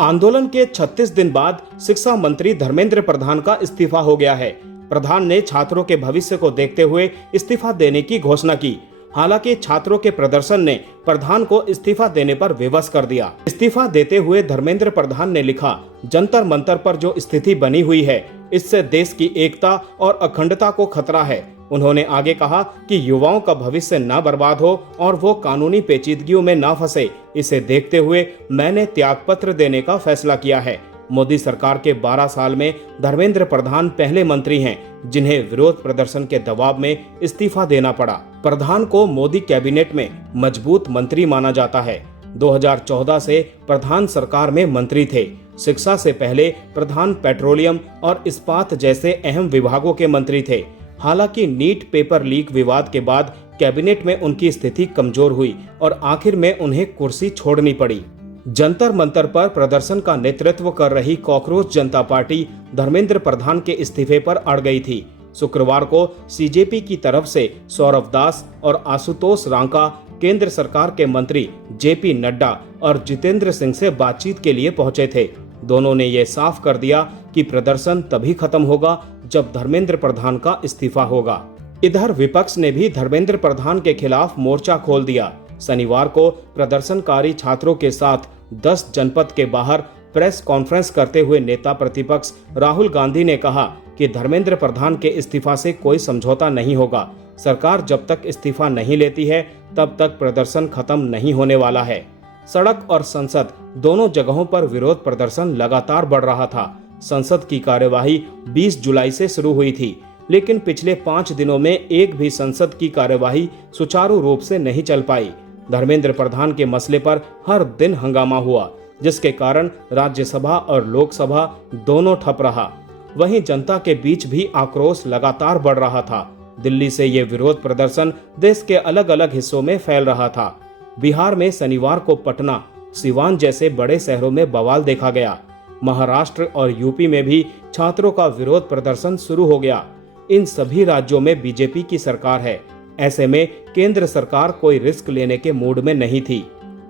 आंदोलन के 36 दिन बाद शिक्षा मंत्री धर्मेंद्र प्रधान का इस्तीफा हो गया है। प्रधान ने छात्रों के भविष्य को देखते हुए इस्तीफा देने की घोषणा की। हालांकि छात्रों के प्रदर्शन ने प्रधान को इस्तीफा देने पर विवश कर दिया। इस्तीफा देते हुए धर्मेंद्र प्रधान ने लिखा, जंतर मंतर पर जो स्थिति बनी हुई है, इससे देश की एकता और अखंडता को खतरा है। उन्होंने आगे कहा कि युवाओं का भविष्य न बर्बाद हो और वो कानूनी पेचीदगियों में न फंसे। इसे देखते हुए मैंने त्यागपत्र देने का फैसला किया है। मोदी सरकार के 12 साल में धर्मेंद्र प्रधान पहले मंत्री हैं जिन्हें विरोध प्रदर्शन के दबाव में इस्तीफा देना पड़ा। प्रधान को मोदी कैबिनेट में मजबूत मंत्री माना जाता है। 2014 से प्रधान सरकार में मंत्री थे। शिक्षा से पहले प्रधान पेट्रोलियम और इस्पात जैसे अहम विभागों के मंत्री थे। हालांकि नीट पेपर लीक विवाद के बाद कैबिनेट में उनकी स्थिति कमजोर हुई और आखिर में उन्हें कुर्सी छोड़नी पड़ी। जंतर मंतर पर प्रदर्शन का नेतृत्व कर रही कॉकरोच जनता पार्टी धर्मेंद्र प्रधान के इस्तीफे पर अड़ गई थी। शुक्रवार को सीजेपी की तरफ से सौरभ दास और आशुतोष रांका केंद्र सरकार के मंत्री जेपी नड्डा और जितेंद्र सिंह से बातचीत के लिए पहुंचे थे। दोनों ने यह साफ कर दिया कि प्रदर्शन तभी खत्म होगा जब धर्मेंद्र प्रधान का इस्तीफा होगा। इधर विपक्ष ने भी धर्मेंद्र प्रधान के खिलाफ मोर्चा खोल दिया। शनिवार को प्रदर्शनकारी छात्रों के साथ 10 जनपद के बाहर प्रेस कॉन्फ्रेंस करते हुए नेता प्रतिपक्ष राहुल गांधी ने कहा कि धर्मेंद्र प्रधान के इस्तीफा से कोई समझौता नहीं होगा। सरकार जब तक इस्तीफा नहीं लेती है तब तक प्रदर्शन खत्म नहीं होने वाला है। सड़क और संसद दोनों जगहों पर विरोध प्रदर्शन लगातार बढ़ रहा था। संसद की कार्यवाही 20 जुलाई से शुरू हुई थी, लेकिन पिछले 5 दिनों में एक भी संसद की कार्यवाही सुचारू रूप से नहीं चल पाई। धर्मेंद्र प्रधान के मसले पर हर दिन हंगामा हुआ, जिसके कारण राज्यसभा और लोकसभा दोनों ठप रहा। वहीं जनता के बीच भी आक्रोश लगातार बढ़ रहा था। दिल्ली से ये विरोध प्रदर्शन देश के अलग अलग हिस्सों में फैल रहा था। बिहार में शनिवार को पटना, सिवान जैसे बड़े शहरों में बवाल देखा गया। महाराष्ट्र और यूपी में भी छात्रों का विरोध प्रदर्शन शुरू हो गया। इन सभी राज्यों में बीजेपी की सरकार है। ऐसे में केंद्र सरकार कोई रिस्क लेने के मूड में नहीं थी।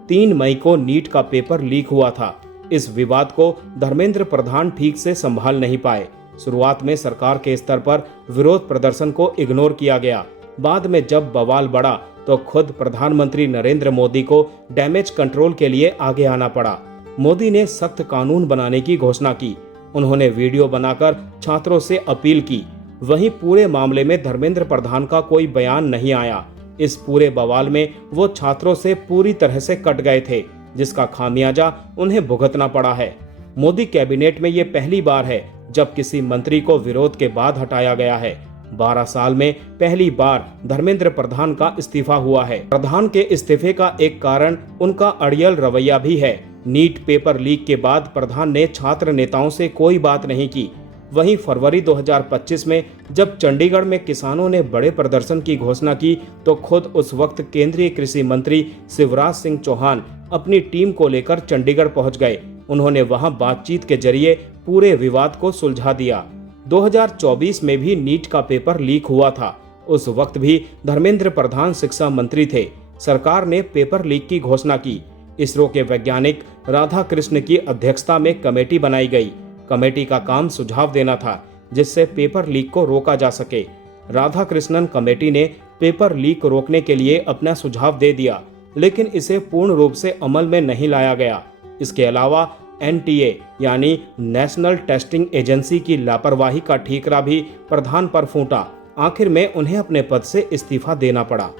3 मई को नीट का पेपर लीक हुआ था। इस विवाद को धर्मेंद्र प्रधान ठीक से संभाल नहीं पाए। शुरुआत में सरकार के स्तर पर विरोध प्रदर्शन को इग्नोर किया गया। बाद में जब बवाल बढ़ा तो खुद प्रधानमंत्री नरेंद्र मोदी को डैमेज कंट्रोल के लिए आगे आना पड़ा। मोदी ने सख्त कानून बनाने की घोषणा की। उन्होंने वीडियो बनाकर छात्रों से अपील की। वहीं पूरे मामले में धर्मेंद्र प्रधान का कोई बयान नहीं आया। इस पूरे बवाल में वो छात्रों से पूरी तरह से कट गए थे, जिसका खामियाजा उन्हें भुगतना पड़ा है। मोदी कैबिनेट में ये पहली बार है जब किसी मंत्री को विरोध के बाद हटाया गया है। 12 साल में पहली बार धर्मेंद्र प्रधान का इस्तीफा हुआ है। प्रधान के इस्तीफे का एक कारण उनका अड़ियल रवैया भी है। नीट पेपर लीक के बाद प्रधान ने छात्र नेताओं से कोई बात नहीं की। वहीं फरवरी 2025 में जब चंडीगढ़ में किसानों ने बड़े प्रदर्शन की घोषणा की तो खुद उस वक्त केंद्रीय कृषि मंत्री शिवराज सिंह चौहान अपनी टीम को लेकर चंडीगढ़ पहुंच गए। उन्होंने वहां बातचीत के जरिए पूरे विवाद को सुलझा दिया। 2024 में भी नीट का पेपर लीक हुआ था। उस वक्त भी धर्मेंद्र प्रधान शिक्षा मंत्री थे। सरकार ने पेपर लीक की घोषणा की। इसरो के वैज्ञानिक राधाकृष्ण की अध्यक्षता में कमेटी बनाई गई। कमेटी का काम सुझाव देना था जिससे पेपर लीक को रोका जा सके। राधाकृष्णन कमेटी ने पेपर लीक रोकने के लिए अपना सुझाव दे दिया, लेकिन इसे पूर्ण रूप से अमल में नहीं लाया गया। इसके अलावा NTA यानी नेशनल टेस्टिंग एजेंसी की लापरवाही का ठीकरा भी प्रधान पर फूटा। आखिर में उन्हें अपने पद से इस्तीफा देना पड़ा।